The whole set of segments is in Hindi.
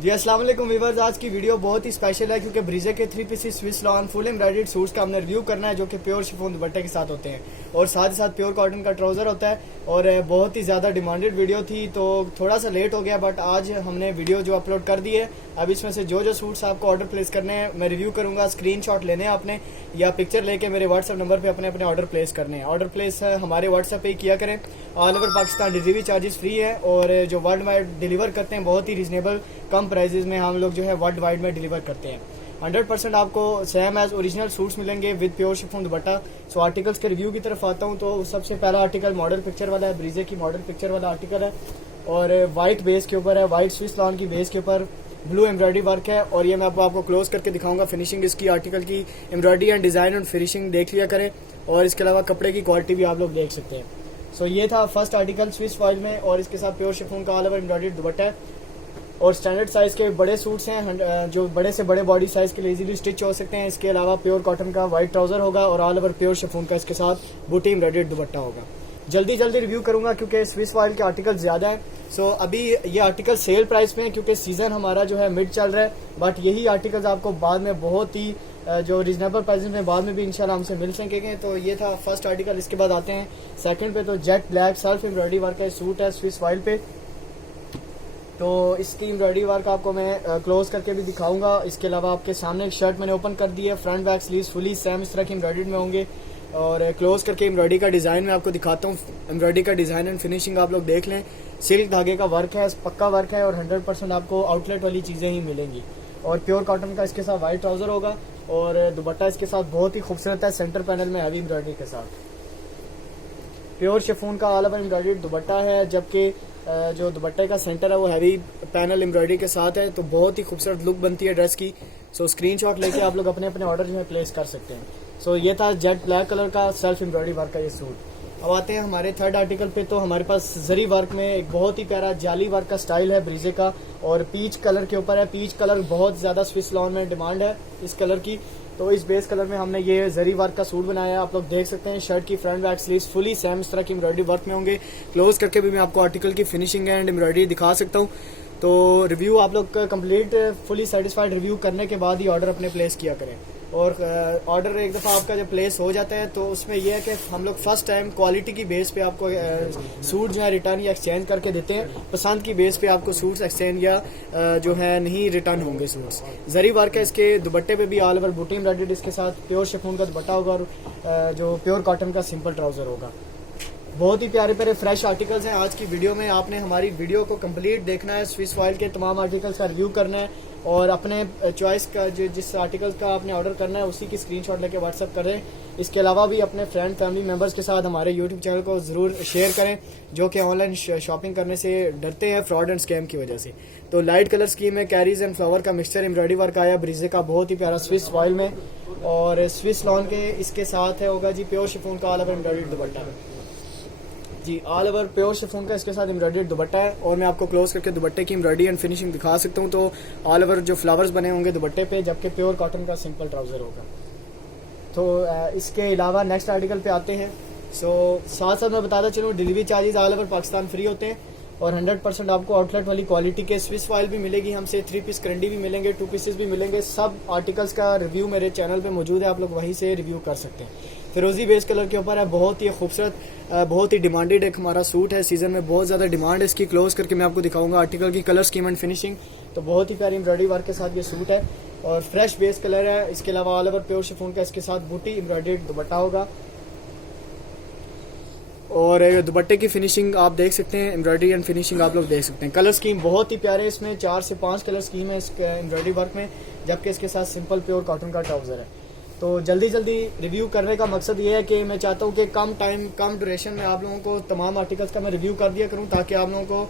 जी अस्सलाम वालेकुम वीवर्स। आज की वीडियो बहुत ही स्पेशल है क्योंकि ब्रीजे के 3 pieces Swiss lawn full embroidered suits का हमने रिव्यू करना है जो कि प्योर शिफॉन दुपट्टे के साथ होते हैं और साथ ही साथ प्योर कॉटन का ट्राउजर होता है। और बहुत ही ज़्यादा डिमांडेड वीडियो थी तो थोड़ा सा लेट हो गया, बट आज हमने वीडियो जो अपलोड कर दी है। अब इसमें से जो जो सूट्स आपको ऑर्डर प्लेस करने हैं मैं रिव्यू करूंगा। स्क्रीनशॉट लेने हैं आपने या पिक्चर लेके मेरे व्हाट्सएप नंबर पे अपने अपने ऑर्डर प्लेस करने हैं। ऑर्डर प्लेस हमारे व्हाट्सएप पे ही किया करें। All over Pakistan delivery charges free है और जो वर्ल्ड वाइड डिलीवर करते हैं बहुत ही रीजनेबल कम प्राइजेज में हम लोग जो है वर्ल्ड वाइड में डिलीवर करते हैं। 100% आपको सेम एज ओरिजिनल सूट्स मिलेंगे with pure chiffon dupatta. So articles के रिव्यू की तरफ आता हूँ तो सबसे पहला आर्टिकल मॉडल पिक्चर वाला है, ब्रीजे की मॉडल पिक्चर वाला आर्टिकल है और वाइट बेस के ऊपर है, वाइट स्विस लॉन की बेस के ऊपर ब्लू एम्ब्रॉयडरी वर्क है। और ये मैं आपको क्लोज करके दिखाऊंगा फिनिशिंग इसकी। आर्टिकल की embroidery and design and finishing देख लिया करें और इसके अलावा कपड़े की क्वालिटी भी आप लोग देख सकते हैं। सो ये था फर्स्ट आर्टिकल स्विस फॉइल में और इसके साथ प्योर शिफॉन का ऑल ओवर एम्ब्रॉयडरी दुपट्टा है और स्टैंडर्ड साइज के बड़े सूट्स हैं जो बड़े से बड़े बॉडी साइज के लिए इजीली स्टिच हो सकते हैं। इसके अलावा प्योर कॉटन का वाइट ट्राउजर होगा और ऑल ओवर प्योर शिफॉन का इसके साथ बूटी एम्ब्रॉयडर्ड दुपट्टा होगा। जल्दी रिव्यू करूंगा क्योंकि स्विस फॉइल के आर्टिकल ज्यादा है। सो अभी ये आर्टिकल सेल प्राइस में है क्योंकि सीजन हमारा जो है मिड चल रहा है, बट यही आर्टिकल्स आपको बाद में बहुत ही जो रीजनेबल प्राइसेस में बाद में भी इंशाल्लाह हमसे मिल सकेंगे। तो ये था फर्स्ट आर्टिकल। इसके बाद आते हैं सेकंड पे। तो jet black self embroidery work का सूट है स्विस फॉइल पे। तो इसकी एम्ब्रॉयडरी वर्क आपको मैं क्लोज करके भी दिखाऊंगा। इसके अलावा आपके सामने एक शर्ट मैंने ओपन कर दी है, front back sleeves fully same इस तरह की एम्ब्रॉयडरी में होंगे और क्लोज करके एम्ब्रॉयडरी का डिजाइन मैं आपको दिखाता हूँ। एम्ब्रॉयडरी का डिजाइन एंड फिनिशिंग आप लोग देख लें। सिल्क धागे का वर्क है, पक्का वर्क है और 100% आपको आउटलेट वाली चीजें ही मिलेंगी। और प्योर कॉटन का इसके साथ वाइट ट्राउजर होगा और दुपट्टा इसके साथ बहुत ही खूबसूरत है, सेंटर पैनल में हैवी एम्ब्रॉयडरी के साथ। प्योर शिफॉन का ऑल ओवर एम्ब्रॉयडरी दुपट्टा है, जबकि जो दुपट्टे का सेंटर है वो हैवी पैनल एम्ब्रॉयडरी के साथ है, तो बहुत ही खूबसूरत लुक बनती है ड्रेस की। सो स्क्रीनशॉट लेके आप लोग अपने अपने ऑर्डर जो है प्लेस कर सकते हैं। सो ये था जेट ब्लैक कलर का सेल्फ एम्ब्रॉयडरी वर्क का ये सूट। अब आते हैं हमारे थर्ड आर्टिकल पे। तो हमारे पास जरी वर्क में एक बहुत ही प्यारा जाली वर्क का स्टाइल है ब्रीजे का और पीच कलर के ऊपर है। पीच कलर बहुत ज्यादा स्विस लॉन में डिमांड है इस कलर की, तो इस बेस कलर में हमने ये जरी वर्क का सूट बनाया है। आप लोग देख सकते हैं शर्ट की front back sleeves fully same इस तरह की एम्ब्रॉयडरी वर्क में होंगे। क्लोज करके भी मैं आपको आर्टिकल की फिनिशिंग एंड एम्ब्रॉयडरी दिखा सकता हूँ। तो रिव्यू आप लोग का कंप्लीट फुली सेटिस्फाइड रिव्यू करने के बाद ही ऑर्डर अपने प्लेस किया करें। और ऑर्डर एक दफ़ा आपका जब प्लेस हो जाता है तो उसमें यह है कि हम लोग फर्स्ट टाइम क्वालिटी की बेस पे आपको सूट जो है रिटर्न या एक्सचेंज करके देते हैं। पसंद की बेस पे आपको सूट्स एक्सचेंज या जो है नहीं रिटर्न होंगे सूट्स। जरी वर्क है इसके दुपट्टे पे भी ऑल ओवर बूटी एम्ब्रॉयडर्ड इसके साथ प्योर शिफॉन का दुपट्टा होगा और जो प्योर कॉटन का सिंपल ट्राउजर होगा। बहुत ही प्यारे प्यारे फ्रेश आर्टिकल्स हैं आज की वीडियो में। आपने हमारी वीडियो को कंप्लीट देखना है, स्विस फॉइल के तमाम आर्टिकल्स का रिव्यू करना है और अपने चॉइस का जिस आर्टिकल का आपने ऑर्डर करना है उसी की स्क्रीनशॉट लेके व्हाट्सअप करें। इसके अलावा भी अपने फ्रेंड फैमिली मेंबर्स के साथ हमारे यूट्यूब चैनल को ज़रूर शेयर करें जो कि ऑनलाइन शॉपिंग करने से डरते हैं फ्रॉड एंड स्कैम की वजह से। तो लाइट कलर स्कीम में कैरीज एंड फ्लावर का मिक्सचर एम्ब्रॉयडरी वर्क आया ब्रीजे का बहुत ही प्यारा स्विस फॉइल में और स्विस लॉन के इसके साथ है होगा जी प्योर शिफॉन का ऑल ओवर एम्ब्रॉयडरी दुपट्टा जी। ऑल ओवर प्योर शिफॉन का इसके साथ एम्ब्रॉयडर्ड दुपट्टा है और मैं आपको क्लोज करके दुपट्टे की एम्ब्रॉयडरी एंड फिनिशिंग दिखा सकता हूँ। तो ऑल ओवर जो फ्लावर्स बने होंगे दुपट्टे पे, जबकि प्योर कॉटन का सिंपल ट्राउजर होगा। तो इसके अलावा नेक्स्ट आर्टिकल पे आते हैं। सो साथ साथ मैं बताता चलूँ delivery charges all over Pakistan free होते हैं और 100% आपको आउटलेट वाली क्वालिटी के स्विस फॉइल भी मिलेगी हमसे, 3 पीस करंडी भी मिलेंगे, 2 पीसेस भी मिलेंगे। सब आर्टिकल्स का रिव्यू मेरे चैनल पे मौजूद है, आप लोग वहीं से रिव्यू कर सकते हैं। फिरोजी बेस कलर के ऊपर है, बहुत ही खूबसूरत बहुत ही डिमांडेड एक हमारा सूट है। सीजन में बहुत ज़्यादा डिमांड है इसकी। क्लोज करके मैं आपको दिखाऊंगा आर्टिकल की कलर स्कीम एंड फिनिशिंग। तो बहुत ही प्यारी एम्ब्रॉयडरी वर्क के साथ ये सूट है और फ्रेश बेस कलर है। इसके अलावा ऑल ओवर प्योर शिफॉन का इसके साथ बूटी एम्ब्रॉयडर्ड दुपट्टा होगा और दुपट्टे की फिनिशिंग आप देख सकते हैं, एम्ब्रॉयडरी एंड फिनिशिंग आप लोग देख सकते हैं। कलर स्कीम बहुत ही प्यारे, इसमें 4 से 5 कलर स्कीम है इस एम्ब्रॉयडरी वर्क में, जबकि इसके साथ सिंपल प्योर कॉटन का ट्राउजर है। तो जल्दी रिव्यू करने का मकसद ये है कि मैं चाहता हूँ कि कम टाइम कम ड्यूरेशन में आप लोगों को तमाम आर्टिकल्स का मैं रिव्यू कर दिया करूँ ताकि आप लोगों को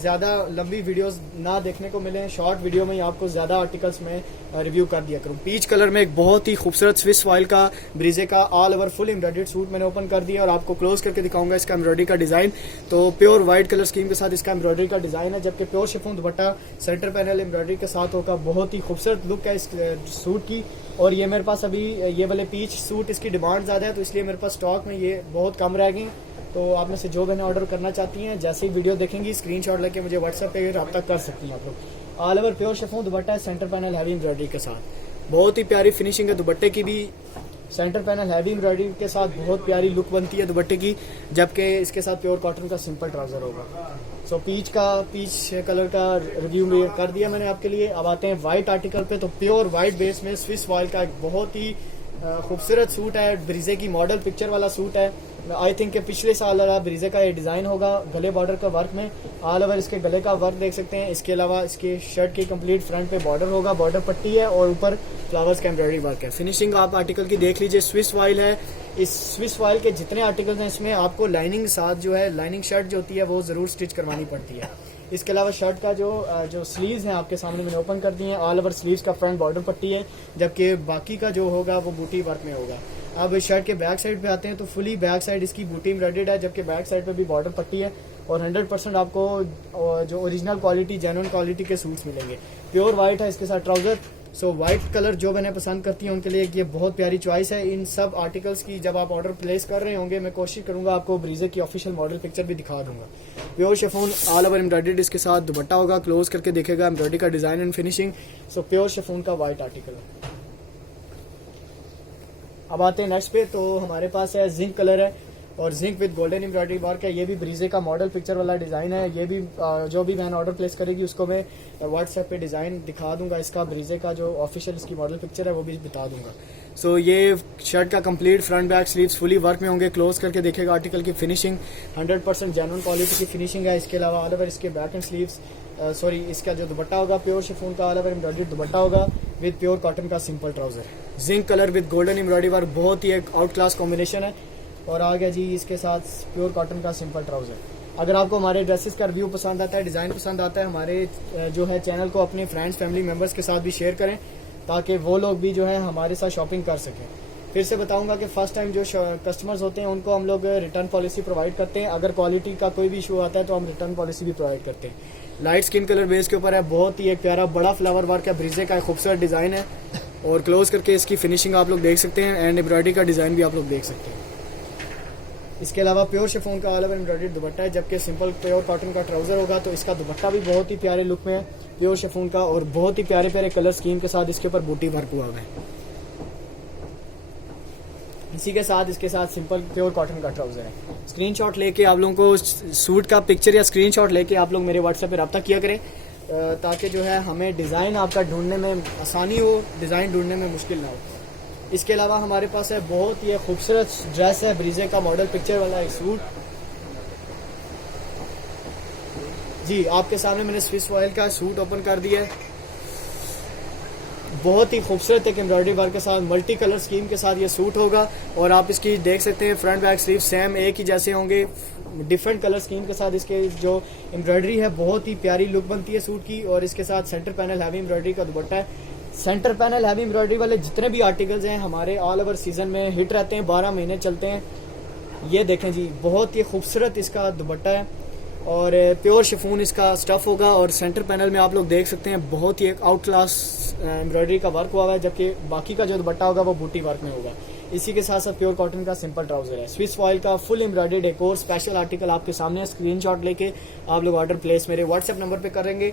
ज़्यादा लंबी वीडियोस ना देखने को मिले। शॉर्ट वीडियो में ही आपको ज़्यादा आर्टिकल्स में रिव्यू कर दिया करूँ। पीच कलर में एक बहुत ही खूबसूरत स्विस फॉइल का ब्रीजे का all over full embroidered suit मैंने ओपन कर दिया और आपको क्लोज करके दिखाऊंगा इसका एम्ब्रॉयडरी का डिज़ाइन। तो प्योर व्हाइट कलर स्कीम के साथ इसका एम्ब्रॉयडरी का डिज़ाइन है, जबकि प्योर शिफॉन दुपट्टा सेंटर पैनल एम्ब्रॉयडरी के साथ होगा। बहुत ही खूबसूरत लुक है इस सूट की और ये मेरे पास अभी ये वाले पीच सूट इसकी डिमांड ज़्यादा है तो इसलिए मेरे पास स्टॉक में ये बहुत कम रह गई। तो आप में से जो बहनें ऑर्डर करना चाहती हैं जैसे ही वीडियो देखेंगी स्क्रीनशॉट लेके मुझे व्हाट्सएप पे रब्ता कर सकती हैं आप लोग। ऑल ओवर प्योर शिफॉन दुपट्टा है, सेंटर पैनल हैवी एम्ब्रॉयडरी के साथ। बहुत ही प्यारी फिनिशिंग है दुपट्टे की भी, सेंटर पैनल हैवी एम्ब्रॉयडरी के साथ बहुत प्यारी लुक बनती है दुपट्टे की, जबकि इसके साथ प्योर कॉटन का सिंपल ट्राउजर होगा। सो पीच कलर का रिव्यू में कर दिया मैंने आपके लिए। अब आते हैं वाइट आर्टिकल पे। तो प्योर वाइट बेस में स्विस वॉयल का एक बहुत ही खूबसूरत सूट है, ब्रीजे की मॉडल पिक्चर वाला सूट है। आई थिंक कि पिछले साल वाला ब्रीजे का ये डिज़ाइन होगा गले बॉर्डर का वर्क में। ऑल ओवर इसके गले का वर्क देख सकते हैं। इसके अलावा इसके शर्ट की कंप्लीट फ्रंट पे बॉर्डर होगा, बॉर्डर पट्टी है और ऊपर फ्लावर्स का एम्ब्रॉयडरी वर्क है। फिनिशिंग आप आर्टिकल की देख लीजिए, स्विस वॉयल है। इस स्विस वॉयल के जितने आर्टिकल्स हैं इसमें आपको लाइनिंग साथ जो है, लाइनिंग शर्ट जो होती है वो ज़रूर स्टिच करवानी पड़ती है। इसके अलावा शर्ट का जो स्लीव्स हैं आपके सामने मैंने ओपन कर दिए हैं। ऑल ओवर स्लीव्स का फ्रंट बॉर्डर पट्टी है, जबकि बाकी का जो होगा वो बूटी वर्क में होगा। अब शर्ट के बैक साइड पे आते हैं तो फुली बैक साइड इसकी बूटी एम्ब्रॉयडर्ड है, जबकि बैक साइड पे भी बॉर्डर पट्टी है और 100% आपको जो ओरिजिनल क्वालिटी, जेन्युइन क्वालिटी के सूट्स मिलेंगे। प्योर वाइट है इसके साथ ट्राउजर। सो वाइट कलर जो मैंने पसंद करती है उनके लिए ये बहुत प्यारी चॉइस है। इन सब आर्टिकल्स की जब आप ऑर्डर प्लेस कर रहे होंगे, मैं कोशिश करूंगा आपको ब्रीजे की ऑफिशियल मॉडल पिक्चर भी दिखा दूंगा। Pure chiffon all over embroidered इसके साथ दुपट्टा होगा, क्लोज करके देखेगा एम्ब्रॉयडरी का design and finishing. So pure chiffon का वाइट आर्टिकल है। अब आते हैं नेक्स्ट पे। तो हमारे पास है जिंक कलर है और zinc with golden embroidery work है। ये भी ब्रीजे का मॉडल पिक्चर वाला डिज़ाइन है। ये भी जो भी मैंने ऑर्डर प्लेस करेगी उसको मैं व्हाट्सएप पे डिज़ाइन दिखा दूंगा। इसका ब्रीजे का जो ऑफिशियल इसकी मॉडल पिक्चर है वो भी बता दूंगा। सो ये शर्ट का complete front back sleeves fully work में होंगे। क्लोज करके देखेगा आर्टिकल की फिनिशिंग 100% जेन्युइन क्वालिटी की फिनिशिंग है। इसके अलावा ऑल ओवर इसके बैक एंड स्लीव्स इसका जो दुपट्टा होगा प्योर शिफॉन का ऑल ओवर एम्ब्रॉयडर्ड दुपट्टा होगा विद प्योर कॉटन का simple trouser. Zinc colour with golden embroidery work बहुत ही एक आउट क्लास कॉम्बिनेशन है। और आ गया जी इसके साथ प्योर कॉटन का सिंपल ट्राउजर। अगर आपको हमारे ड्रेसेस का रिव्यू पसंद आता है, डिज़ाइन पसंद आता है, हमारे जो है चैनल को अपने फ्रेंड्स फैमिली मेम्बर्स के साथ भी शेयर करें ताकि वो लोग भी जो है हमारे साथ शॉपिंग कर सकें। फिर से बताऊंगा कि फर्स्ट टाइम जो कस्टमर्स होते हैं उनको हम लोग रिटर्न पॉलिसी प्रोवाइड करते हैं। अगर क्वालिटी का कोई भी इशू आता है तो हम रिटर्न पॉलिसी भी प्रोवाइड करते हैं। लाइट स्किन कलर बेस के ऊपर है, बहुत ही एक प्यारा बड़ा फ्लावर वर्क है, ब्रीजे का एक खूबसूरत डिज़ाइन है और क्लोज करके इसकी फिनिशिंग आप लोग देख सकते हैं एंड एम्ब्रॉयडरी का डिज़ाइन भी आप लोग देख सकते हैं। इसके अलावा प्योर शिफॉन का ऑल ओवर एम्ब्रॉयडर्ड दुपट्टा है, जबकि सिंपल प्योर कॉटन का ट्राउजर होगा। तो इसका दुपट्टा भी बहुत ही प्यारे लुक में है प्योर शिफॉन का और बहुत ही प्यारे प्यारे कलर स्कीम के साथ इसके ऊपर बूटी वर्क हुआ है। इसी के साथ इसके साथ सिंपल प्योर कॉटन का ट्राउजर है। स्क्रीनशॉट लेके आप लोगों को सूट का पिक्चर या स्क्रीनशॉट लेके आप लोग मेरे व्हाट्सएप पे रब्ता किया करें ताकि जो है हमें डिज़ाइन आपका ढूंढने में आसानी हो, डिज़ाइन ढूंढने में मुश्किल ना हो। इसके अलावा हमारे पास है बहुत ही खूबसूरत ड्रेस है, ब्रीजे का मॉडल पिक्चर वाला एक सूट। जी आपके सामने मैंने स्विस वॉयल का सूट ओपन कर दिया है। बहुत ही खूबसूरत एक एम्ब्रॉयडरी वर्क के साथ मल्टी कलर स्कीम के साथ ये सूट होगा और आप इसकी देख सकते हैं फ्रंट बैक स्लीव सेम एक ही जैसे होंगे, डिफरेंट कलर स्कीम के साथ इसके जो एम्ब्रॉयडरी है बहुत ही प्यारी लुक बनती है सूट की। और इसके साथ सेंटर पैनल हैवी एम्ब्रॉयडरी का दुपट्टा है। सेंटर पैनल हैवी एम्ब्रॉयडरी वाले जितने भी आर्टिकल्स हैं हमारे ऑल ओवर सीजन में हिट रहते हैं, 12 महीने चलते हैं। ये देखें जी बहुत ही खूबसूरत इसका दुपट्टा है और प्योर शिफॉन इसका स्टफ होगा और सेंटर पैनल में आप लोग देख सकते हैं बहुत ही एक आउट क्लास एम्ब्रॉयडरी का वर्क हुआ है, जबकि बाकी का जो दुपट्टा होगा वो बूटी वर्क में होगा। इसी के साथ साथ प्योर कॉटन का सिंपल ट्राउजर है। स्विस वॉयल का फुल एम्ब्रॉयडर्ड एक और स्पेशल आर्टिकल आपके सामने स्क्रीनशॉट लेके आप लोग ऑर्डर प्लेस मेरे व्हाट्सएप नंबर पे करेंगे।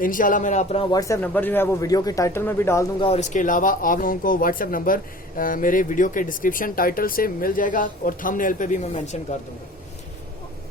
इंशाल्लाह मेरा अपना व्हाट्सएप नंबर जो है वो वीडियो के टाइटल में भी डाल दूंगा और इसके अलावा आप लोगों को व्हाट्सएप नंबर मेरे वीडियो के डिस्क्रिप्शन टाइटल से मिल जाएगा और थंबनेल पे भी मैं मेंशन कर दूंगा।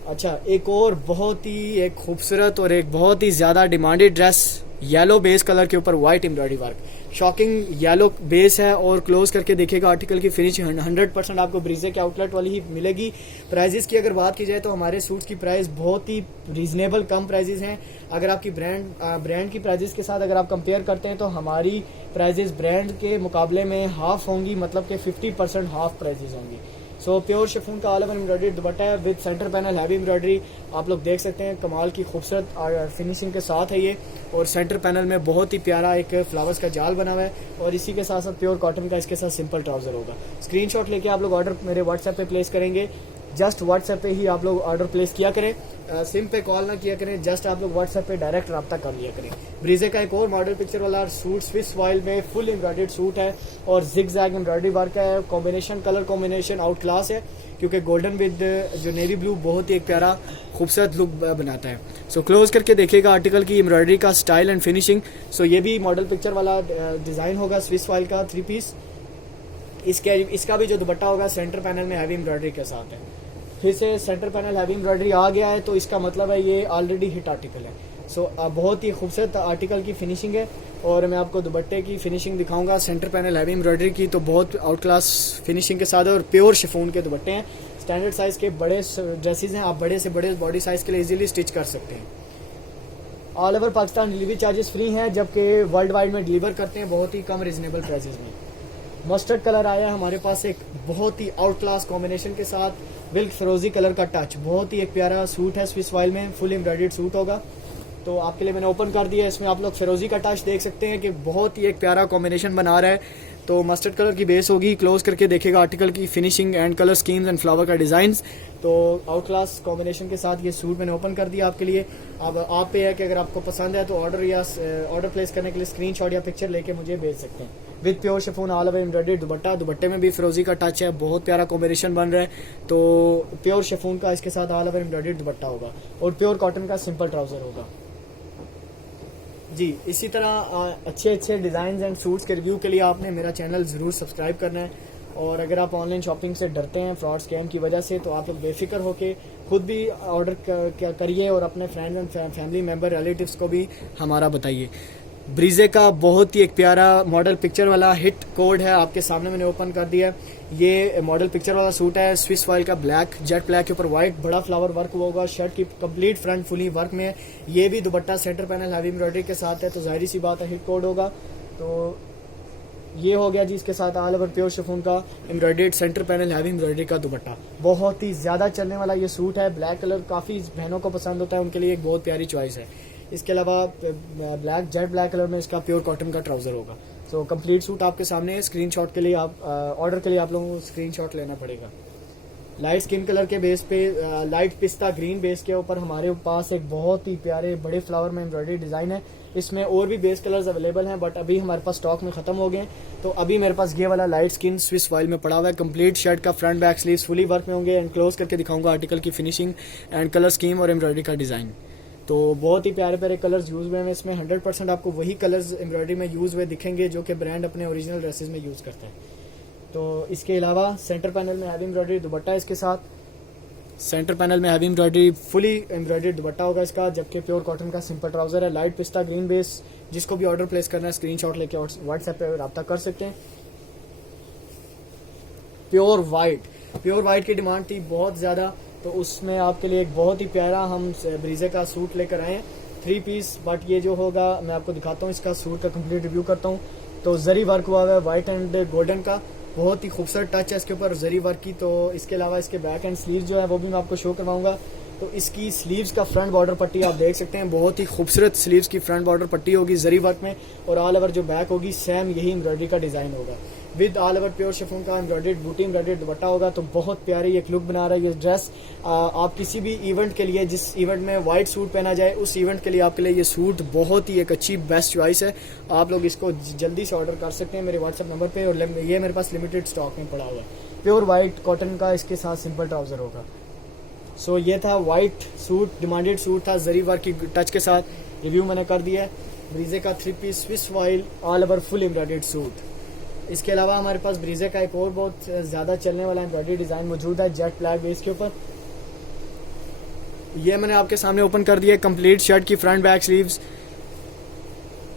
अच्छा, एक और बहुत ही एक खूबसूरत और एक बहुत ही ज़्यादा demanded dress yellow base colour के ऊपर white embroidery work, shocking yellow base है और क्लोज करके देखिएगा आर्टिकल की फिनिशिंग 100% आपको ब्रीजे के आउटलेट वाली ही मिलेगी। प्राइजेस की अगर बात की जाए तो हमारे सूट्स की प्राइस बहुत ही रीजनेबल कम प्राइजेस हैं। अगर आपकी ब्रांड की प्राइजेस के साथ अगर आप कंपेयर करते हैं तो हमारी प्राइजेस ब्रांड के मुकाबले में हाफ होंगी, मतलब कि 50% हाफ प्राइजेस होंगी। सो प्योर शिफॉन का ऑल ओवर एम्ब्रॉयडरी दुपट्टा है with centre panel heavy embroidery, आप लोग देख सकते हैं कमाल की खूबसूरत फिनिशिंग के साथ है ये और सेंटर पैनल में बहुत ही प्यारा एक फ्लावर्स का जाल बना हुआ है और इसी के साथ साथ प्योर कॉटन का इसके साथ सिंपल ट्राउजर होगा। स्क्रीनशॉट लेके आप लोग ऑर्डर मेरे व्हाट्सएप पे प्लेस करेंगे जस्ट व्हाट्सएप पे ही आप लोग ऑर्डर प्लेस किया करें, सिम पे कॉल ना किया करें, जस्ट आप लोग व्हाट्सएप पे डायरेक्ट रब्ता कर लिया करें। ब्रीजे का एक और मॉडल पिक्चर वाला सूट स्विस फॉइल में फुल एम्ब्रॉयडर्ड सूट है और जिग जैग एम्ब्रॉयडरी वर्क है। Combination colour combination out class है क्योंकि गोल्डन विद जो नेवी ब्लू बहुत ही एक प्यारा खूबसूरत लुक बनाता है। सो क्लोज करके देखिएगा आर्टिकल की एम्ब्रॉयडरी का स्टाइल एंड फिनिशिंग। सो ये भी मॉडल पिक्चर वाला डिजाइन होगा स्विस फॉइल का 3 पीस। इसका भी जो दुपट्टा होगा सेंटर पैनल में हैवी एम्ब्रॉयडरी के साथ है। फिर से सेंटर पैनल हैवी एम्ब्रॉयडरी आ गया है तो इसका मतलब है ये ऑलरेडी हिट आर्टिकल है। सो बहुत ही खूबसूरत आर्टिकल की फिनिशिंग है और मैं आपको दुपट्टे की फिनिशिंग दिखाऊंगा। सेंटर पैनल हैवी एम्ब्रॉयडरी की तो बहुत आउट क्लास फिनिशिंग के साथ है और प्योर शिफॉन के दुपट्टे हैं। स्टैंडर्ड साइज के बड़े ड्रेसेस हैं, आप बड़े से बड़े बॉडी साइज के लिए इजीली स्टिच कर सकते हैं। All over Pakistan delivery charges free हैं, जबकि वर्ल्ड वाइड में डिलीवर करते हैं बहुत ही कम रिजनेबल प्राइसेस में। मस्टर्ड कलर आया है हमारे पास एक बहुत ही आउट क्लास कॉम्बिनेशन के साथ मिल्क फिरोजी कलर का टच। बहुत ही एक प्यारा सूट है स्विस फॉइल में, फुल एम्ब्रॉयडर्ड सूट होगा। तो आपके लिए मैंने ओपन कर दिया है, इसमें आप लोग फिरोजी का टच देख सकते हैं कि बहुत ही एक प्यारा कॉम्बिनेशन बना रहा है। तो मस्टर्ड कलर की बेस होगी। क्लोज करके देखेगा आर्टिकल की finishing and colour schemes and flower का डिजाइन। तो आउट क्लास कॉम्बिनेशन के साथ ये सूट मैंने ओपन कर दिया आपके लिए। अब आप पे है कि अगर आपको पसंद है तो ऑर्डर प्लेस करने के लिए स्क्रीनशॉट या पिक्चर लेके मुझे भेज सकते हैं। With pure chiffon all over embroidered दुपट्टा, दुपट्टे में भी फिरोजी का टच है, बहुत प्यारा कॉम्बिनेशन बन रहा है। तो प्योर शिफॉन का इसके साथ ऑल ओवर एम्ब्रॉयडर्ड दुपट्टा होगा और प्योर कॉटन का सिंपल ट्राउजर होगा जी। इसी तरह अच्छे डिजाइन एंड सूट्स के रिव्यू के लिए आपने मेरा चैनल जरूर सब्सक्राइब करना है। और अगर आप ऑनलाइन शॉपिंग से डरते हैं फ्रॉड स्कैम की वजह से, तो आप लोग बेफिक्र होके खुद भी ऑर्डर करिए और अपने friends and family member relatives को भी हमारा बताइए। ब्रीजे का बहुत ही एक प्यारा मॉडल पिक्चर वाला हिट कोड है, आपके सामने मैंने ओपन कर दिया है। ये मॉडल पिक्चर वाला सूट है स्विस फॉइल का, ब्लैक जेट ब्लैक के ऊपर व्हाइट बड़ा फ्लावर वर्क होगा। शर्ट की कंप्लीट फ्रंट फुली वर्क में है। ये भी दुपट्टा सेंटर पैनल हैवी एम्ब्रॉयडरी के साथ है, तो जाहिर सी बात है हिट कोड होगा। तो ये हो गया जी, इसके साथ ऑल ओवर प्योर शिफॉन का embroidered centre panel heavy embroidery का दुपट्टा। बहुत ही ज्यादा चलने वाला ये सूट है। ब्लैक कलर काफी बहनों को पसंद होता है, उनके लिए एक बहुत प्यारी चॉइस है। इसके अलावा ब्लैक जेट ब्लैक कलर में इसका प्योर कॉटन का ट्राउजर होगा। सो कंप्लीट सूट आपके सामने है। स्क्रीनशॉट के लिए आप ऑर्डर के लिए आप लोगों को स्क्रीनशॉट लेना पड़ेगा। लाइट स्किन कलर के बेस पे लाइट पिस्ता ग्रीन बेस के ऊपर हमारे पास एक बहुत ही प्यारे बड़े फ्लावर में एम्ब्रॉयडरी डिजाइन है। इसमें और भी बेस कलर्स अवेलेबल हैं बट अभी हमारे पास स्टॉक में खत्म हो गए। तो अभी मेरे पास ये वाला लाइट स्किन स्विस फॉइल में पड़ा हुआ है। कंप्लीट शर्ट का front back sleeves fully work में होंगे एंड क्लोज करके दिखाऊंगा आर्टिकल की फिनिशिंग एंड कलर स्कीम और एम्ब्रॉयडरी का डिजाइन। तो बहुत ही प्यारे प्यारे कलर्स यूज हुए हैं इसमें। 100% आपको वही कलर्स एम्ब्रॉयडरी में यूज हुए दिखेंगे जो कि ब्रांड अपने ओरिजिनल ड्रेसेस में यूज करते हैं। तो इसके अलावा सेंटर पैनल में हैवी एम्ब्रॉयडरी दुपट्टा, इसके साथ सेंटर पैनल में हैवी एम्ब्रॉयडरी फुली एम्ब्रॉयडर्ड दुपट्टा होगा इसका, जबकि प्योर कॉटन का सिंपल ट्राउजर है। लाइट पिस्ता ग्रीन बेस। जिसको भी ऑर्डर प्लेस करना है स्क्रीनशॉट लेके व्हाट्सएप पे रब्ता कर सकते हैं। प्योर वाइट की डिमांड थी बहुत ज्यादा, तो उसमें आपके लिए एक बहुत ही प्यारा हम ब्रीजे का सूट लेकर आए हैं 3 पीस। बट ये जो होगा मैं आपको दिखाता हूँ, इसका सूट का कंप्लीट रिव्यू करता हूँ। तो जरी वर्क हुआ है व्हाइट एंड गोल्डन का, बहुत ही खूबसूरत टच है इसके ऊपर जरी वर्क की। तो इसके अलावा इसके बैक एंड स्लीव जो है वो भी मैं आपको शो करवाऊंगा। तो इसकी स्लीव्स का फ्रंट बॉर्डर पट्टी आप देख सकते हैं, बहुत ही खूबसूरत स्लीव्स की फ्रंट बॉर्डर पट्टी होगी जरी वर्क में। और ऑल ओवर जो बैक होगी सेम यही एम्ब्रॉयडरी का डिजाइन होगा। With all over pure chiffon का एम्ब्रॉयडर्ड बूटी एम्ब्रॉयडर्ड दुपट्टा होगा। तो बहुत प्यारी एक लुक बना रहा है ये ड्रेस। आप किसी भी इवेंट के लिए, जिस इवेंट में व्हाइट सूट पहना जाए उस इवेंट के लिए आपके लिए ये सूट बहुत ही एक अच्छी बेस्ट चॉइस है। आप लोग इसको जल्दी से ऑर्डर कर सकते हैं मेरे व्हाट्सएप नंबर पे। और ये मेरे पास लिमिटेड स्टॉक में पड़ा हुआ है। प्योर व्हाइट कॉटन का इसके साथ सिंपल ट्राउजर होगा। सो ये था व्हाइट सूट, डिमांडेड सूट था जरी वर्क की टच के साथ। रिव्यू मैंने कर दिया है। ब्रीजे का 3 piece Swiss foil all over full embroidered suit. इसके अलावा हमारे पास ब्रीजे का एक और बहुत ज्यादा चलने वाला एम्ब्रॉयडरी डिजाइन मौजूद है जेट ब्लैक बेस के ऊपर। ये मैंने आपके सामने ओपन कर दिया। कंप्लीट शर्ट की front back sleeves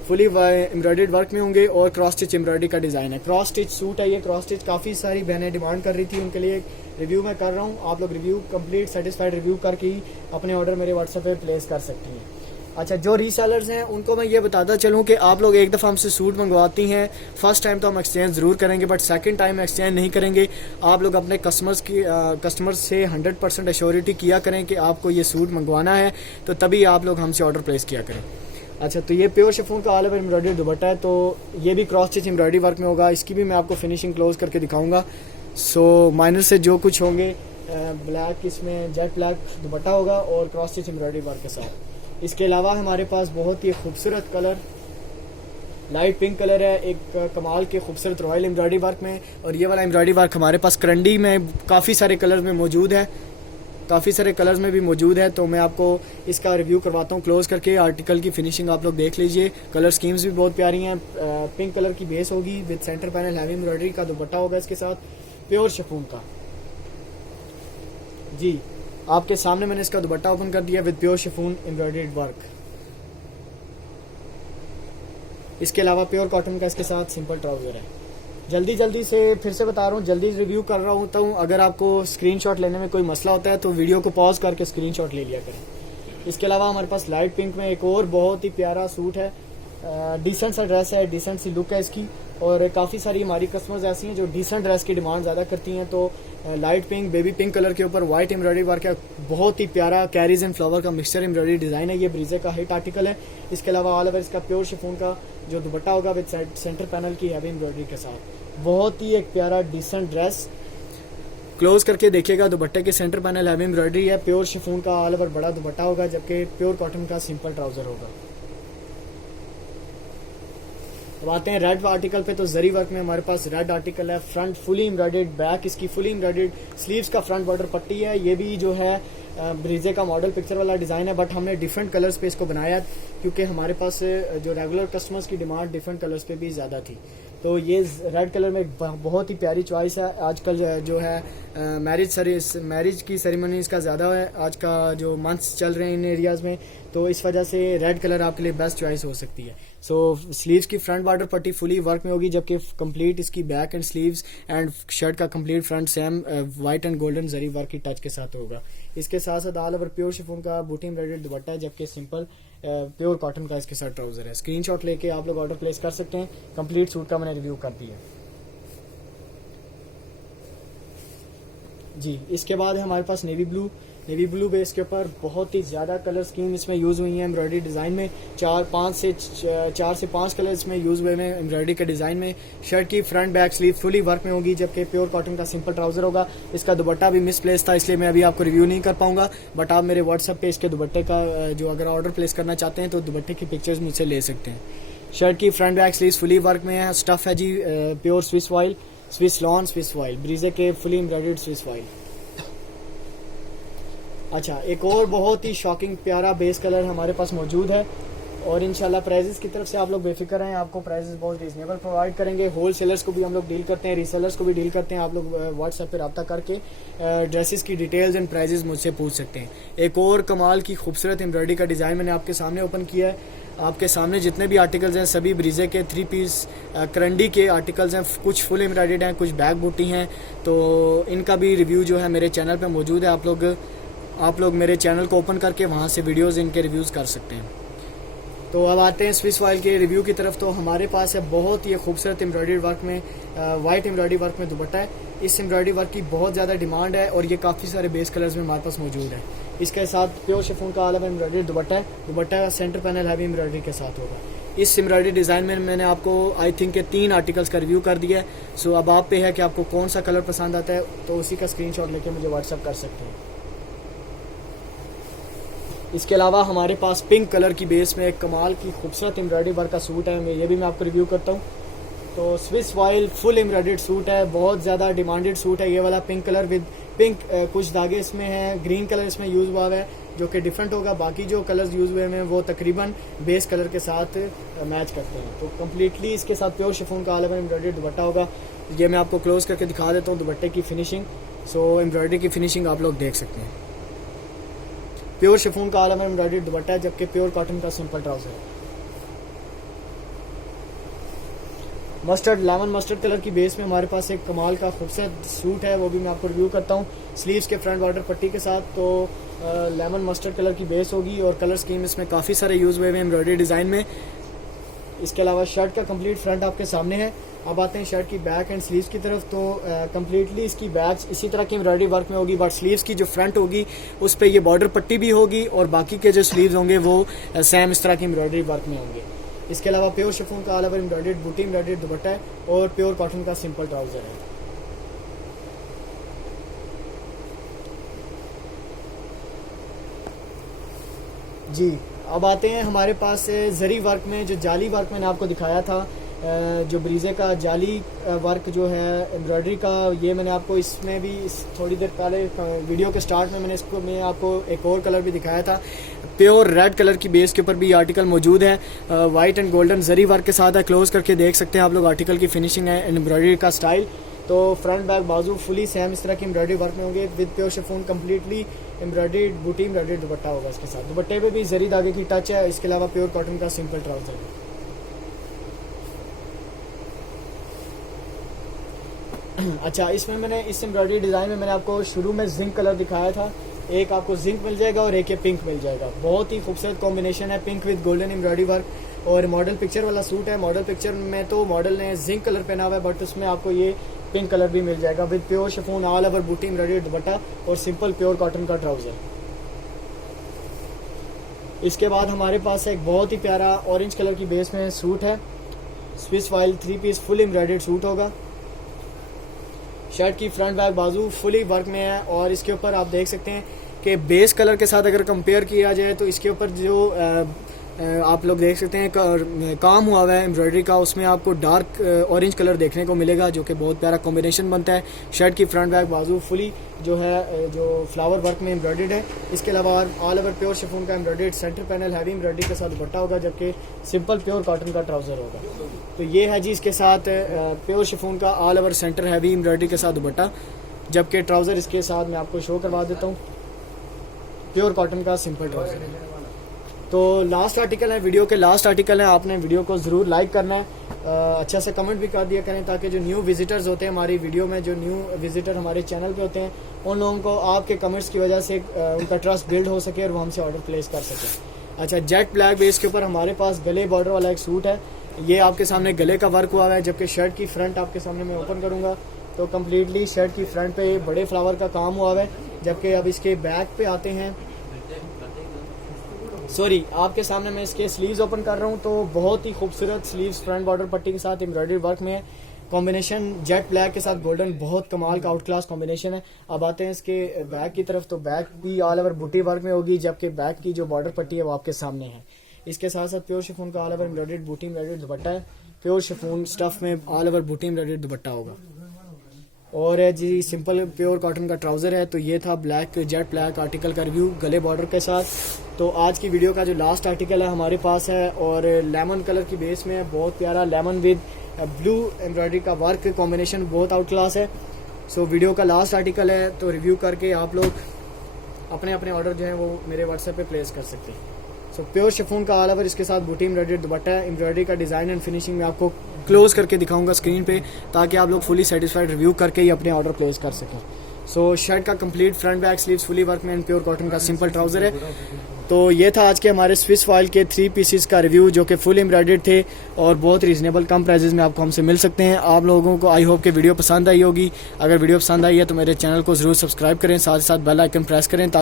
fully embroidered work में होंगे और क्रॉस स्टिच एम्ब्रॉयडरी का डिजाइन है। क्रॉस स्टिच सूट है ये। क्रॉस स्टिच काफी सारी बहनें डिमांड कर रही थी, उनके लिए रिव्यू मैं कर रहा हूँ। आप लोग रिव्यू कंप्लीट सेटिस्फाइड रिव्यू करके ही अपने ऑर्डर मेरे व्हाट्सएप पे प्लेस कर सकती हैं। अच्छा, जो रीसेलर्स हैं उनको मैं ये बताता चलूँ कि आप लोग एक दफ़ा हमसे सूट मंगवाती हैं, फर्स्ट टाइम तो हम एक्सचेंज ज़रूर करेंगे बट सेकंड टाइम एक्सचेंज नहीं करेंगे। आप लोग अपने कस्टमर्स से 100% एश्योरिटी किया करें कि आपको ये सूट मंगवाना है, तो तभी आप लोग हमसे ऑर्डर प्लेस किया करें। अच्छा, तो ये प्योर शिफॉन का ऑल ओवर एम्ब्रॉयडरी दुपट्टा है। तो ये भी क्रॉस स्टिच एम्ब्रॉयडरी वर्क में होगा। इसकी भी मैं आपको फिनिशिंग क्लोज करके दिखाऊंगा। सो माइनर से जो कुछ होंगे ब्लैक इसमें जेट ब्लैक दुपट्टा होगा और क्रॉस स्टिच एम्ब्रॉयडरी वर्क के साथ। इसके अलावा हमारे पास बहुत ही खूबसूरत कलर लाइट पिंक कलर है, एक कमाल के खूबसूरत रॉयल एम्ब्रॉयडरी वर्क में, और ये वाला एम्ब्रॉयडरी वर्क हमारे पास करंडी में काफ़ी सारे कलर्स में मौजूद है, काफ़ी सारे कलर्स में भी मौजूद है। तो मैं आपको इसका रिव्यू करवाता हूँ क्लोज करके। आर्टिकल की फिनिशिंग आप लोग देख लीजिए, कलर स्कीम्स भी बहुत प्यारी हैं। पिंक कलर की बेस होगी with centre panel heavy embroidery का दुपट्टा होगा इसके साथ प्योर शिफॉन का। जी आपके सामने मैंने इसका दुपट्टा ओपन कर दिया with pure chiffon embroidered work. इसके अलावा प्योर कॉटन का इसके साथ सिंपल ट्राउजर है। जल्दी से फिर से बता रहा हूँ, जल्दी रिव्यू कर रहा हूँ, तो अगर आपको स्क्रीनशॉट लेने में कोई मसला होता है तो वीडियो को पॉज करके स्क्रीनशॉट ले लिया करें। इसके अलावा हमारे पास लाइट पिंक में एक और बहुत ही प्यारा सूट है, डिसेंट सा ड्रेस है, डिसेंट सी लुक है इसकी, और काफ़ी सारी हमारी कस्टमर्स ऐसी हैं जो डिसेंट ड्रेस की डिमांड ज़्यादा करती हैं। तो light pink baby pink colour के ऊपर वाइट एम्ब्रॉयडरी वर्क है, बहुत ही प्यारा कैरीज एंड फ्लावर का मिक्सचर एम्ब्रॉयडरी डिज़ाइन है। ये ब्रीजे का हिट आर्टिकल है। इसके अलावा ऑल ओवर इसका प्योर शिफॉन का जो दुपट्टा होगा विद सेंटर पैनल की हैवी एम्ब्रॉयडरी के साथ, बहुत ही एक प्यारा डिसेंट ड्रेस। क्लोज करके देखिएगा, दुपट्टे के सेंटर पैनल हैवी एम्ब्रॉयडरी है, प्योर शिफॉन का ऑल ओवर बड़ा दुपट्टा होगा, जबकि प्योर कॉटन का सिंपल ट्राउजर होगा। तो आते हैं रेड आर्टिकल पे। तो जरी वर्क में हमारे पास रेड आर्टिकल है, फ्रंट फुली एम्ब्रॉयडर्ड, बैक इसकी फुली एम्ब्रॉयडर्ड, स्लीव्स का फ्रंट बॉर्डर पट्टी है। ये भी जो है ब्रीजे का मॉडल पिक्चर वाला डिज़ाइन है, बट हमने डिफरेंट कलर्स पे इसको बनाया क्योंकि हमारे पास जो रेगुलर कस्टमर्स की डिमांड डिफरेंट कलर्स पे भी ज़्यादा थी। तो ये रेड कलर में बहुत ही प्यारी चॉइस है। आजकल जो है मैरिज की सेरेमनीज का ज़्यादा है, आज का जो मंथ्स चल रहे हैं इन एरियाज़ में, तो इस वजह से रेड कलर आपके लिए बेस्ट चॉइस हो सकती है। सो स्लीव्स की फ्रंट बॉर्डर पट्टी फुली वर्क में होगी, जबकि कंप्लीट इसकी back and sleeves and shirt का complete front same white and golden जरी वर्क की टच के साथ होगा। इसके साथ साथ ऑल ओवर प्योर शिफॉन का बूटी एम्ब्रॉयडर्ड दुपट्टा है, जबकि सिंपल प्योर कॉटन का इसके साथ ट्राउजर है। स्क्रीनशॉट लेके आप लोग ऑर्डर प्लेस कर सकते हैं। कंप्लीट सूट का मैंने रिव्यू कर दिया जी। इसके बाद है हमारे पास नेवी ब्लू बेस के ऊपर बहुत ही ज़्यादा कलर स्कीम इसमें यूज़ हुई है एम्ब्रॉयडरी डिज़ाइन में। 4 से 5 कलर इसमें यूज़ हुए हैं एम्ब्रॉयडरी के डिज़ाइन में। शर्ट की front back sleeve fully work में होगी, जबकि प्योर कॉटन का सिंपल ट्राउजर होगा। इसका दुपट्टा भी मिसप्लेस था, इसलिए मैं अभी आपको रिव्यू नहीं कर पाऊंगा, बट आप मेरे व्हाट्सएप पे इसके दुपट्टे का जो अगर ऑर्डर प्लेस करना चाहते हैं तो दुपट्टे की पिक्चर्स मुझसे ले सकते हैं। शर्ट की front back sleeve fully work में है। स्टफ है जी प्योर स्विस लॉन ब्रीजे के फुली एम्ब्रॉयडर्ड स्विस वाइल। अच्छा, एक और बहुत ही शॉकिंग प्यारा बेस कलर हमारे पास मौजूद है, और इंशाल्लाह प्राइजेस की तरफ से आप लोग बेफिक्र हैं, आपको प्राइजेस बहुत रीजनेबल प्रोवाइड करेंगे। होलसेलर्स को भी हम लोग डील करते हैं, रीसेलर्स को भी डील करते हैं। आप लोग व्हाट्सएप पे रब्ता करके ड्रेसेस की डिटेल्स एंड प्राइजेस मुझसे पूछ सकते हैं। एक और कमाल की खूबसूरत एम्ब्रॉयडरी का डिज़ाइन मैंने आपके सामने ओपन किया है। आपके सामने जितने भी आर्टिकल्स हैं सभी ब्रीजे के 3 पीस करंडी के आर्टिकल्स हैं, कुछ फुल एम्ब्रॉयडर्ड हैं, कुछ बैक बूटी हैं। तो इनका भी रिव्यू जो है मेरे चैनल पर मौजूद है। आप लोग मेरे चैनल को ओपन करके वहाँ से वीडियोस इनके रिव्यूज़ कर सकते हैं। तो अब आते हैं स्विस वाइल के रिव्यू की तरफ। तो हमारे पास है बहुत ही खूबसूरत एम्ब्रॉयडरी वर्क में वाइट एम्ब्रॉयडरी वर्क में दुपट्टा है। इस एम्ब्रॉयडरी वर्क की बहुत ज़्यादा डिमांड है, और ये काफ़ी सारे बेस कलर्स में हमारे पास मौजूद है। इसके साथ प्योर शिफॉन का ऑल ओवर एम्ब्रॉयडरी दुपट्टा है। दुपट्टा सेंटर पैनल हैवी एम्ब्रॉयडरी के साथ होगा। इस एम्ब्रॉयडरी डिज़ाइन में मैंने आपको आई थिंक के 3 आर्टिकल्स का रिव्यू कर दिया है। सो अब आप पे है कि आपको कौन सा कलर पसंद आता है, तो उसी का स्क्रीनशॉट लेके मुझे व्हाट्सअप कर सकते हैं। इसके अलावा हमारे पास पिंक कलर की बेस में एक कमाल की खूबसूरत एम्ब्रॉयडरी वर्क का सूट है, ये भी मैं आपको रिव्यू करता हूँ। तो Swiss while full embroidered suit है, बहुत ज़्यादा डिमांडेड सूट है ये वाला। पिंक कलर विद पिंक कुछ धागे इसमें हैं, ग्रीन कलर इसमें यूज़ हुआ है जो कि डिफरेंट होगा। बाकी जो कलर्स यूज़ हुए हैं वो तकरीबन बेस कलर के साथ मैच करते हैं। तो कम्प्लीटली इसके साथ प्योर शिफॉन का ऑल ओवर एम्ब्रॉयडर्ड दुपट्टा होगा। ये मैं आपको क्लोज करके दिखा देता हूँ दुपट्टे की फिनिशिंग। सो एम्ब्रॉयडरी की फिनिशिंग आप लोग देख सकते हैं। प्योर शिफॉन का ऑल ओवर एम्ब्रॉयडर्ड दुपट्टा है, जबकि प्योर कॉटन का सिंपल ट्राउजर है। लेमन मस्टर्ड कलर की बेस में हमारे पास एक कमाल का खूबसूरत सूट है, वो भी मैं आपको रिव्यू करता हूँ। स्लीव्स के फ्रंट बॉर्डर पट्टी के साथ तो लेमन मस्टर्ड कलर की बेस होगी, और कलर स्कीम इसमें काफ़ी सारे यूज़ हुए हैं एम्ब्रॉयडरी डिज़ाइन में। इसके अलावा शर्ट का कंप्लीट फ्रंट आपके सामने है। अब आते हैं शर्ट की बैक एंड स्लीव्स की तरफ। तो कंप्लीटली इसकी बैक इसी तरह की एम्ब्रॉयडरी वर्क में होगी, बट स्लीव्स की जो फ्रंट होगी उस पर ये बॉर्डर पट्टी भी होगी, और बाकी के जो स्लीव्स होंगे वो सेम इस तरह की एम्ब्रॉयडरी वर्क में होंगे। इसके अलावा प्योर शिफॉन का ऑल ओवर एम्ब्रॉयडर्ड बूटी एम्ब्रॉयडर्ड दुपट्टा है, और प्योर कॉटन का सिंपल ट्राउजर है। जी, अब आते हैं हमारे पास जरी वर्क में, जो जाली वर्क मैंने आपको दिखाया था, जो ब्रीजे का जाली वर्क जो है एम्ब्रॉयडरी का, ये मैंने आपको इसमें भी थोड़ी देर पहले वीडियो के स्टार्ट में मैं आपको एक और कलर भी दिखाया था। प्योर रेड कलर की बेस के ऊपर भी आर्टिकल मौजूद है, वाइट एंड गोल्डन जरी वर्क के साथ है। क्लोज करके देख सकते हैं आप लोग आर्टिकल की फिनिशिंग है, एम्ब्रॉयडरी का स्टाइल। तो फ्रंट बैक बाजू फुली सेम इस तरह की एम्ब्रॉयडरी वर्क में होंगे with pure chiffon, completely embroidery बूटी एम्ब्रॉयडरी दुपट्टा होगा इसके साथ। दुपट्टे पे भी जरी धागे की टच है। इसके अलावा प्योर कॉटन का सिंपल ट्राउजर है। अच्छा, इसमें मैंने इस एम्ब्रॉयडरी डिज़ाइन में मैंने आपको शुरू में जिंक कलर दिखाया था, एक आपको जिंक मिल जाएगा और एक ये पिंक मिल जाएगा। बहुत ही खूबसूरत कॉम्बिनेशन है, pink with golden embroidery work. और मॉडल पिक्चर वाला सूट है। मॉडल पिक्चर में तो मॉडल ने जिंक कलर पहना हुआ है, बट उसमें आपको ये पिंक कलर भी मिल जाएगा with pure chiffon, all over बूटी एम्ब्रॉयडरी दुपट्टा और सिंपल प्योर कॉटन का ट्राउजर। इसके बाद हमारे पास एक बहुत ही प्यारा ऑरेंज कलर की बेस में सूट है। Swiss voile 3 piece full embroidered suit होगा। शर्ट की फ्रंट बैक बाजू फुली वर्क में है। और इसके ऊपर आप देख सकते हैं कि बेस कलर के साथ अगर कंपेयर किया जाए तो इसके ऊपर जो आप लोग देख सकते हैं काम हुआ हुआ है एम्ब्रॉयडरी का, उसमें आपको डार्क ऑरेंज कलर देखने को मिलेगा, जो कि बहुत प्यारा कॉम्बिनेशन बनता है। शर्ट की फ्रंट बैक बाजू फुली जो है जो फ्लावर वर्क में एम्ब्रॉयडर्ड है। इसके अलावा ऑल ओवर प्योर शिफॉन का embroidered centre panel heavy embroidery के साथ दुपट्टा होगा, जबकि सिंपल प्योर कॉटन का ट्राउजर होगा। तो ये है जी इसके साथ प्योर शिफॉन का all over centre heavy embroidery के साथ दुपट्टा, जबकि ट्राउजर इसके साथ मैं आपको शो करवा देता हूँ, प्योर कॉटन का सिंपल ट्राउजर। तो लास्ट आर्टिकल है, वीडियो के लास्ट आर्टिकल है। आपने वीडियो को ज़रूर लाइक करना है, अच्छा से कमेंट भी कर दिया करें, ताकि जो न्यू विजिटर्स होते हैं हमारी वीडियो में, जो न्यू विजिटर हमारे चैनल पे होते हैं, उन लोगों को आपके कमेंट्स की वजह से उनका ट्रस्ट बिल्ड हो सके और वो हमसे ऑर्डर प्लेस कर सकें। अच्छा, जेट ब्लैक बेस के ऊपर हमारे पास गले बॉर्डर वाला एक सूट है। ये आपके सामने गले का वर्क हुआ है, जबकि शर्ट की फ्रंट आपके सामने मैं ओपन करूँगा तो कम्प्लीटली शर्ट की फ्रंट पे बड़े फ्लावर का काम हुआ है। जबकि अब इसके बैक पे आते हैं, सॉरी, आपके सामने मैं इसके स्लीव्स ओपन कर रहा हूँ। तो बहुत ही खूबसूरत स्लीव्स फ्रंट बॉर्डर पट्टी के साथ एम्ब्रॉयडरी वर्क में है। कॉम्बिनेशन जेट ब्लैक के साथ गोल्डन, बहुत कमाल का आउट क्लास कॉम्बिनेशन है। अब आते हैं इसके बैक की तरफ, तो बैक भी ऑल ओवर बूटी वर्क में होगी, जबकि बैक की जो बॉर्डर पट्टी है वो आपके सामने है। इसके साथ साथ प्योर शिफॉन का ऑल ओवर एम्ब्रॉयडर्ड बूटी एम्ब्रॉयडर्ड दुपट्टा है। प्योर शिफॉन स्टफ में ऑल ओवर बूटी एम्ब्रॉयडर्ड दुपट्टा होगा। और जी सिंपल प्योर कॉटन का ट्राउजर है। तो ये था ब्लैक जेट ब्लैक आर्टिकल का रिव्यू गले बॉर्डर के साथ। तो आज की वीडियो का जो लास्ट आर्टिकल है हमारे पास है, और लेमन कलर की बेस में है, बहुत प्यारा लेमन विद ब्लू एम्ब्रॉयडरी का वर्क कॉम्बिनेशन बहुत आउट क्लास है। सो वीडियो का लास्ट आर्टिकल है, तो रिव्यू करके आप लोग अपने अपने ऑर्डर जो है वो मेरे व्हाट्सएप पे प्लेस कर सकते हैं। सो प्योर शिफॉन का ऑल ओवर इसके साथ बूटी एम्ब्रॉयडर्ड दुपट्टा है। एम्ब्रॉयडरी का डिज़ाइन एंड फिनिशिंग में आपको क्लोज करके दिखाऊंगा स्क्रीन पे, ताकि आप लोग फुली सेटिस्फाइड रिव्यू करके ही अपने ऑर्डर प्लेस कर सकें। सो शर्ट का complete front back sleeves fully work में एंड प्योर कॉटन का सिंपल ट्राउजर है। तो ये था आज के हमारे स्विस वाइल के 3 पीसेस का रिव्यू, जो कि फुल एम्ब्रॉयडर्ड थे और बहुत रीजनेबल कम प्राइजेस में आपको हमसे मिल सकते हैं। आप लोगों को आई होप कि वीडियो पसंद आई होगी। अगर वीडियो पसंद आई है तो मेरे चैनल को ज़रूर सब्सक्राइब करें, साथ ही साथ बेल आइकन प्रेस करें।